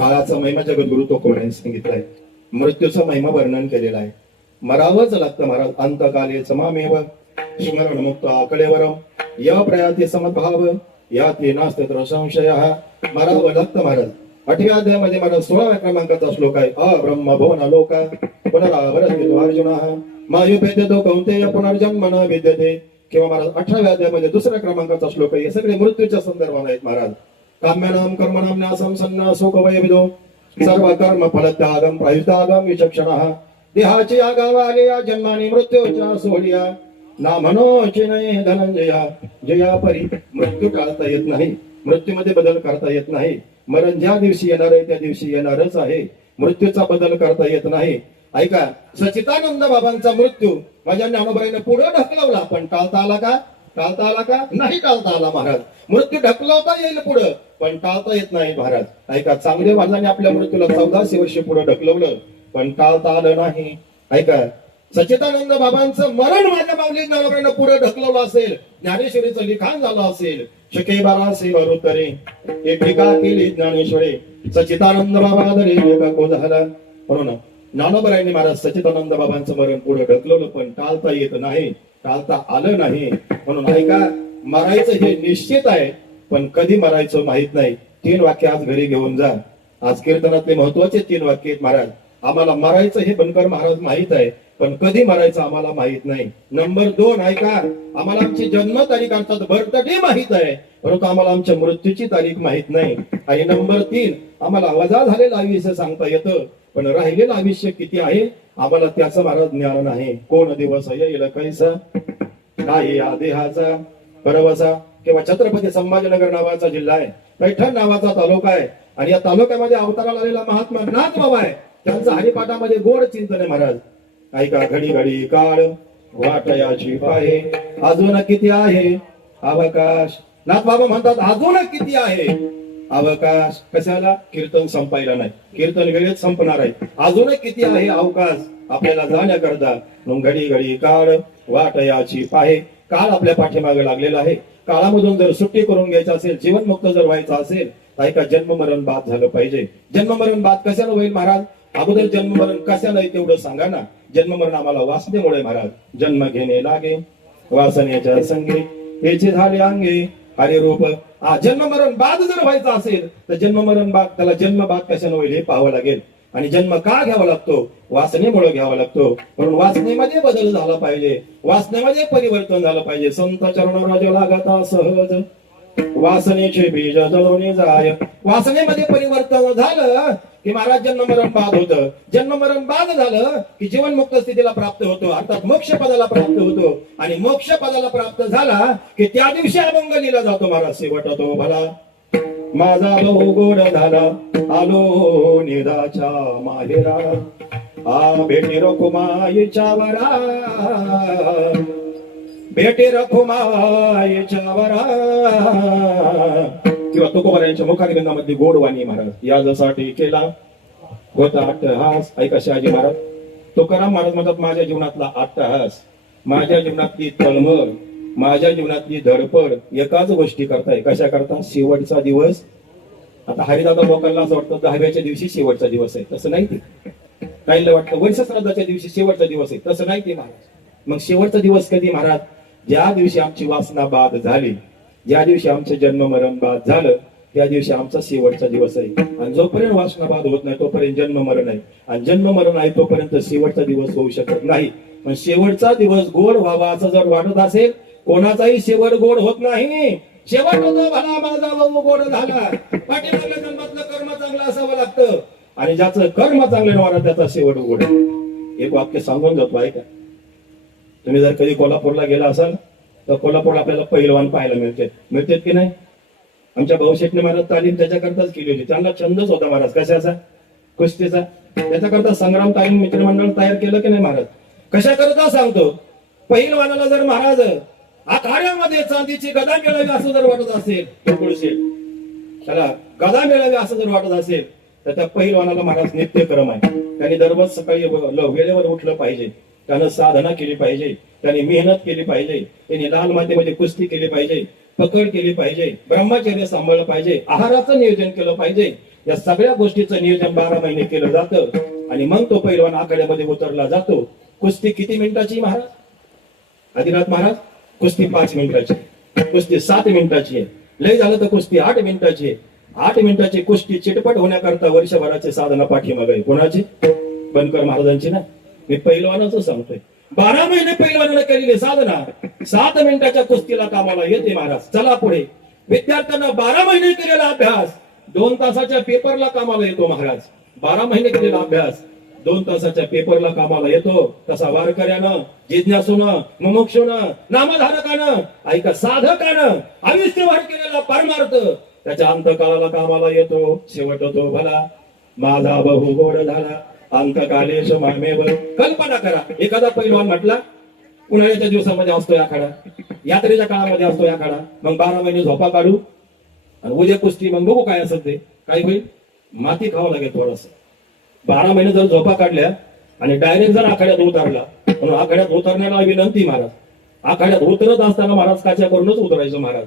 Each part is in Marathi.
काळाचा महिमा जगद्गुरु तुकोबांनी सांगितलाय. मृत्यूचा महिमा वर्णन केलेला आहे. मरावंच लागतं महाराज. अंतकाले समामेव स्मरण मुक्त आकडेवरम या प्रयाती समभाव या ते नास्ते संशय. मरावं लागतं महाराज. 8व्या अध्यायामध्ये महाराज 16व्या क्रमांकाचा श्लोक आहे. अब्रह्म भुवन लोक पुनरावरती अर्जुन मायुपेते तो कौंतेय पुनर्जन्म न विद्यते. किंवा महाराज 18व्या अध्यायामध्ये 2ऱ्या क्रमांकाचा श्लोक आहे. हे सगळे मृत्यूच्या संदर्भात आहेत महाराज. काम्यानाम कर्मणाम न्यासम सन्न सुख वैविदो सर्व कर्म फल त्यागम प्रायुतागम विचक्षणः. देहाची आगावा आले या जन्माने मृत्यूच्या सोडिया ना मनोची नये धनंजया. जया परी मृत्यू टाळता येत नाही. मृत्यूमध्ये बदल करता येत नाही. मरण ज्या दिवशी येणार आहे त्या दिवशी येणारच आहे. मृत्यूचा बदल करता येत नाही. ऐका, सच्चिदानंद बाबांचा मृत्यू माझ्या ज्ञानोबाईने पुढे ढकलवला, पण टाळता आला का? टाळता आला का? नाही टाळता आला महाराज. मृत्यू ढकलवता येईल पुढे, पण टाळता येत नाही महाराज. ऐका, चांगले महाराजांनी आपल्या मृत्यूला 1400 वर्ष पुढे ढकलवलं, पण टाळता आलं नाही. ऐका, सच्चिदानंद बाबांचं मरण माझ्या माऊली ज्ञानोबाईने पुढे ढकलवलं असेल, ज्ञानेश्वरीचं लिखाण झालं असेल. शके 1200 वरुतरे एक टीका केली ज्ञानेश्वरी. सच्चिदानंद बाबा दरे एका को झाला. म्हणून ज्ञानोबाईंनी महाराज सच्चिदानंद बाबांचं मरण पुढे ढकलवलं, पण टाळता येत नाही, टाळता आलं नाही. म्हणून ऐका, मरायचं हे निश्चित आहे, पण कधी मरायचं माहित नाही. 3 वाक्य आज घरी घेऊन जा. आज कीर्तनातले महत्वाचे 3 वाक्य आहेत महाराज. आम्हाला मरायचं हे बनकर महाराज माहित आहे, पण कधी मरायचं आम्हाला माहित नाही. नंबर 2, ऐका, आम्हाला आमची जन्म तारीख अर्थात बर्थडे माहित आहे, परंतु आम्हाला आमच्या मृत्यूची तारीख माहित नाही. आणि नंबर 3, आम्हाला वजा झालेलं आयुष्य सांगता येतं, पण राहिलेलं आयुष्य किती आहे आम्हाला त्याचं महाराज ज्ञान नाही. कोण दिवस येईल कैसा नाही या देहाचा परवसा. किंवा छत्रपती संभाजीनगर नावाचा जिल्हा आहे, पैठण नावाचा तालुका आहे, आणि या तालुक्यामध्ये अवताराला आलेला महात्मा नाथ बाबा आहे. त्यांचं हरिपाठामध्ये गोड चिंतन आहे महाराज. ऐका, घडी घडी काळ वाटयाची पाहे अजून किती आहे अवकाश. नाथ बाबा म्हणतात अजून किती आहे अवकाश. कशाला? कीर्तन संपायला नाही. कीर्तन वेळेत संपणार आहे. अजून किती आहे अवकाश आपल्याला जाण्याकरता. घडी घडी काळ वाटयाची पाहे. काळ आपल्या पाठीमागे लागलेला आहे. काळामधून जर सुट्टी करून घ्यायचं असेल, जीवनमुक्त जर व्हायचं असेल, तर ऐका, जन्म मरण बाद झालं पाहिजे. जन्म मरण बाद कशाला होईल महाराज? अगोदर जन्म मरण कशाला तेवढं सांगा ना. जन्म मरण आम्हाला वासनेमुळे महाराज. जन्म घेणे लागे वासनेच्या संगे याचे झाले अंगे हरिरूप. जन्म मरण बाद जर व्हायचं असेल तर जन्म मरण बाद, त्याला जन्म बाद कशाने होईल हे पाहावं लागेल. आणि जन्म का घ्यावा लागतो? वासनेमुळे घ्यावा लागतो. म्हणून वासनेमध्ये बदल झाला पाहिजे, वासनेमध्ये परिवर्तन झालं पाहिजे. संत चरण राज लागता सहज वासनेचे बीज जळवणे जाय. वासनेमध्ये परिवर्तन झालं की महाराज जन्म मरण बाद होतं. जन्म मरण बाद झालं की जीवन मुक्त स्थितीला प्राप्त होतो, अर्थात मोक्ष पदाला प्राप्त होतो. आणि मोक्ष पदाला प्राप्त झाला की त्या दिवशी अभंग लिहिला जातो महाराज. शेवट तो भला माझा लो गोड झाला आलो निदाच्या माहेरा. भेटे रखुमाईच्या वरा भेटे रखुमाईच्या वरा. किंवा तुकोबारायांच्या मुखारविंदामध्ये गोडवाणी महाराज. या जसाठी केला होता अट्टहास. ऐका, शहाजी महाराज तुकाराम महाराज म्हणतात माझ्या जीवनातला अट्टहास, माझ्या जीवनातली तळमळ, माझ्या जीवनातली धडपड एकाच गोष्टी करताय. कशा करता? शेवटचा दिवस. आता हरिदादा लोकांना असं वाटतं 10व्याच्या दिवशी शेवटचा दिवस आहे. तसं नाही. ते काहीला वाटतं वर्षश्राद्धाच्या दिवशी शेवटचा दिवस आहे. तसं नाही ते महाराज. मग शेवटचा दिवस कधी महाराज? ज्या दिवशी आमची वासना बाद झाली, ज्या दिवशी आमचं जन्म मरण बाद झालं, त्या दिवशी आमचा शेवटचा दिवस आहे. आणि जोपर्यंत वासना बाद होत नाही तोपर्यंत जन्म मरण आहे, आणि जन्म मरण आहे तोपर्यंत शेवटचा दिवस होऊ शकत नाही. पण शेवटचा दिवस गोड व्हावा असं जर वाटत असेल, कोणाचाही शेवट गोड होत नाही. शेवट होतो भला माझा भाऊ गोड झाला. पाठीमागल्या जन्मातलं कर्म चांगलं असावं लागतं, आणि ज्याचं कर्म चांगलं नव्हतं त्याचा शेवट गोड. एक वाक्य सांगून जातो ऐका. तुम्ही जर कधी कोल्हापूरला गेला असाल तर कोल्हापूर आपल्याला पहिलवान पाहायला मिळतात की नाही? आमच्या भाऊ शेटने महाराज तालीम त्याच्याकरताच केली होती. त्यांना छंदच होता महाराज कशाचा? कुस्तीचा. त्याच्याकरता संग्राम तालीम मित्रमंडळ तयार केलं की नाही महाराज? कशा करता सांगतो. पहिलवानाला जर महाराज आखाड्यामध्ये चांदीची गदा मिळावी असं जर वाटत असेल, त्याला गदा मिळावी असं जर वाटत असेल, तर त्या पहिलवानाला महाराज नित्यक्रम आहे. त्यांनी दररोज सकाळी वेळेवर उठलं पाहिजे, त्यानं साधना केली पाहिजे, त्यांनी मेहनत केली पाहिजे, त्यांनी लाल मातीमध्ये कुस्ती केली पाहिजे, पकड केली पाहिजे, ब्रह्मचर्य सांभाळलं पाहिजे, आहाराचं नियोजन केलं पाहिजे. या सगळ्या गोष्टीचं नियोजन 12 महिने केलं जातं आणि मग तो पैलवान आखाड्यामध्ये उतरला जातो. कुस्ती किती मिनिटाची महाराज? आदिनाथ महाराज, कुस्ती 5 मिनिटाची, कुस्ती 7 मिनिटाची आहे, लय झालं तर कुस्ती 8 मिनिटाची आहे. 8 मिनिटाची कुस्ती चिटपट होण्याकरता वर्षभराची साधना पाठीमागे आहे. कोणाची? बनकर महाराजांची ना. मी पैलवानाच सांगतोय. 12 महिने पैलवानाने केलेली साधना 7 मिनिटाच्या कुस्तीला कामाला येते महाराज. चला पुढे. विद्यार्थ्यांना 12 महिने केलेला अभ्यास 2 तासाच्या पेपरला कामाला येतो महाराज. 12 महिने केलेला अभ्यास 2 तासाच्या पेपरला कामाला येतो. तसा वारकऱ्यानं, जिज्ञासूनं, मुमुक्षूनं, नामधारकानं, ऐका साधकानं आयुष्यभर केलेला परमार्थ त्याच्या अंतकाळाला कामाला येतो. शेवट होतो भला माझा बहु गोड झाला अंतकालेश मामेव. कल्पना करा, एखादा पैलवान म्हटला उन्हाळ्याच्या दिवसामध्ये असतो आखाडा, यात्रेच्या काळामध्ये असतो आखाडा, मग 12 महिने झोपा काढू आणि उद्या कुस्ती, मग बघू काय असत ते. काय होईल? माती खावं लागेल थोडस. 12 महिने जर झोपा काढल्या आणि डायरेक्ट जर आखाड्यात उतरला, म्हणून आखाड्यात उतरण्याला विनंती महाराज. आखाड्यात उतरत असताना महाराज काच्या करूनच उतरायचं महाराज.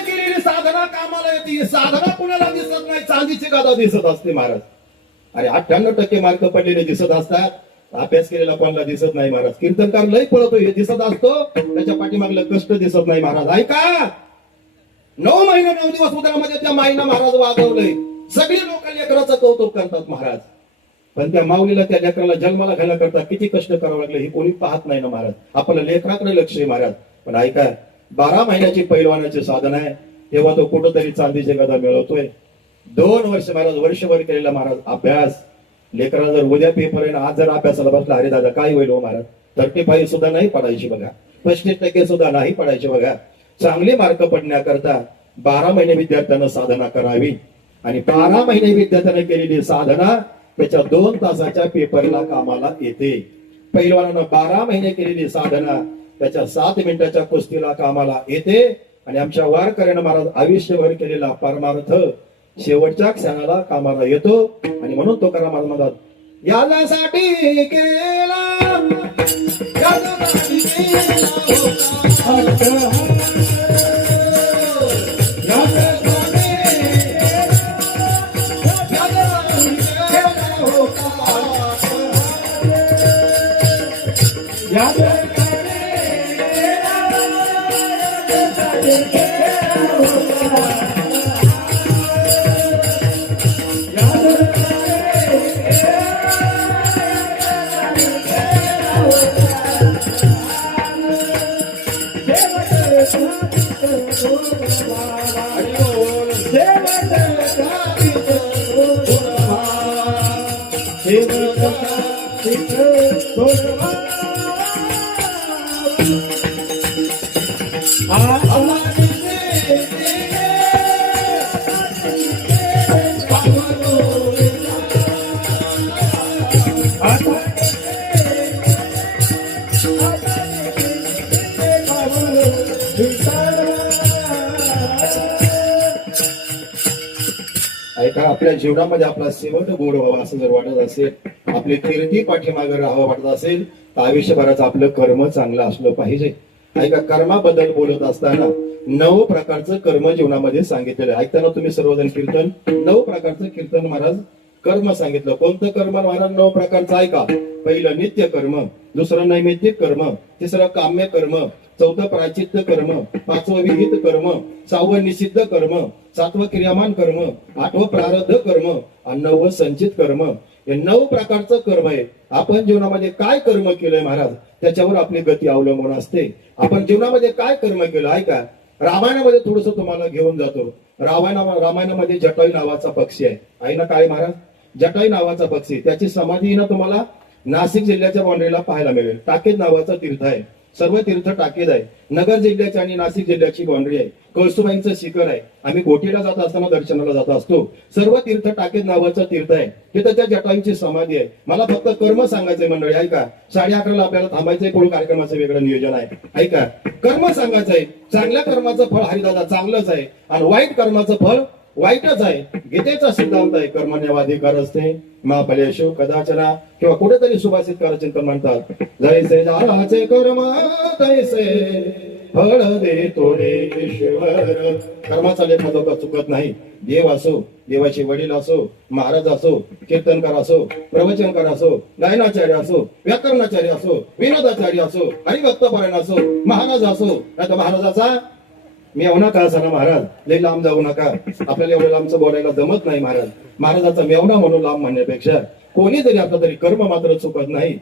केलेली साधना कामाला येते. साधना कुणाला दिसत नाही, चांदीची गादा दिसत असते महाराज. अरे 98% मार्क पडलेले दिसत असतात, अभ्यास केलेला कोणाला दिसत नाही महाराज. कीर्तनकार लय पळतो हे दिसत असतो, त्याच्या पाठीमागलं कष्ट दिसत नाही महाराज. ऐका, 9 महिने 9 दिवस उदरामध्ये त्या माईनं महाराज वागवलंय. सगळी लोक लेकराचं कौतुक करतात महाराज, पण त्या माऊलीला, त्या लेकराला जन्माला घालण्याकरता किती कष्ट करावं लागले हे कोणी पाहत नाही ना महाराज. आपलं लेकराकडे लक्ष आहे महाराज. पण ऐका, 12 महिन्याची पैलवानाची साधना आहे, तेव्हा तो कुठंतरी चांदीची गदा मिळवतोय. 2 वर्ष महाराज, वर्षभर केलेला महाराज अभ्यास. लेकराला जर उद्या पेपर आहे ना, आज जर अभ्यासाला बसला, अरे दादा काय होईल हो महाराज? 35 सुद्धा नाही पडायची बघा, 35% सुद्धा नाही पडायचे बघा. चांगले मार्क पडण्याकरता 12 महिने विद्यार्थ्यांना साधना करावी आणि 12 महिने विद्यार्थ्यांनी केलेली साधना त्याच्या 2 तासाच्या पेपरला कामाला येते. पैलवानानं 12 महिने केलेली साधना त्याच्या 7 मिनिटाच्या कुस्तीला कामाला येते आणि आमच्या वारकऱ्यानं महाराज आयुष्यभर केलेला परमार्थ शेवटच्या क्षणाला कामाला येतो. आणि म्हणून तो करा महाराज म्हणतात, यासाठी केला ऐका, आपल्या जीवनामध्ये आपला शेवट गोड व्हावा असं जर वाटत असेल, आपली कीर्ती पाठीमागे राहावं वाटत असेल, तर आयुष्यभराचं आपलं कर्म चांगलं असलं पाहिजे. ऐका, कर्माबद्दल बोलत असताना 9 प्रकारचं कर्म जीवनामध्ये सांगितलेलं आहे. ऐकताना तुम्ही सर्वजण कीर्तन, 9 प्रकारचं कीर्तन महाराज कर्म सांगितलं. कोणतं कर्म महाराज? 9 प्रकारचं. ऐका, पहिलं नित्य कर्म, दुसरं नैमित्तिक कर्म, तिसरं काम्य कर्म, चौथं प्रायचित्त कर्म, 5वं विहित कर्म, 6वं निषिद्ध कर्म, 7वं क्रियामान कर्म, 8वं प्रारब्ध कर्म आणि 9वं संचित कर्म. हे 9 प्रकारचं कर्म आहे. आपण जीवनामध्ये काय कर्म केलंय महाराज, त्याच्यावर आपली गती अवलंबून असते. आपण जीवनामध्ये काय कर्म केलं? ऐका, रामायणामध्ये थोडस तुम्हाला घेऊन जातो. रामायणामध्ये जटायू नावाचा पक्षी आहे. आहे ना काय महाराज? जटायू नावाचा पक्षी, त्याची समाधी ना तुम्हाला नाशिक जिल्ह्याच्या बाउंड्रीला पाहायला मिळेल. टाकेद नावाचा तीर्थ आहे. सर्व तीर्थ टाकेद आहे. नगर जिल्ह्याची आणि नाशिक जिल्ह्याची बाउंड्री आहे. कळसुबाईंचं शिखर आहे. आम्ही गोटीला जात असताना दर्शनाला जात असतो. सर्व तीर्थ टाकेद नावाचं तीर्थ आहे. तिथं त्या जटायूची समाधी आहे. मला फक्त कर्म सांगायचंय मंडळी. ऐका, 11:30 आपल्याला थांबायचंय. पुढे कार्यक्रमाचं वेगळं नियोजन आहे. ऐका, कर्म सांगायचंय. चांगल्या कर्माचं फळ हरिदादा चांगलंच आहे आणि वाईट कर्माचं फळ वाईटच आहे. गीतेचा सिद्धांत आहे, कर्मण्यवाधिकार असते महाफलेषु कदाचना. किंवा कुठेतरी सुभाषितकार चिंतन म्हणतात, जैसे जाचे कर्म तैसे फळ देतो रे ईश्वर. कर्माचा लेखा जोखा चुकत नाही. देव असो, देवाचे वडील असो, महाराज असो, कीर्तनकार असो, प्रवचनकार असो, गायनाचार्य असो, व्याकरणाचार्य असो, विनोदाचार्य असो, हरिभक्तपरायण असो, महाराज असो, आता महाराजाचा मेवना का असा ना महाराज, लय लांब जाऊ नका. आपल्याला एवढं लांबचं बोलायला जमत नाही महाराज. महाराजाचा मेवना म्हणून लांब म्हणण्यापेक्षा कोणी जरी आपलं तरी कर्म मात्र चुकत नाही.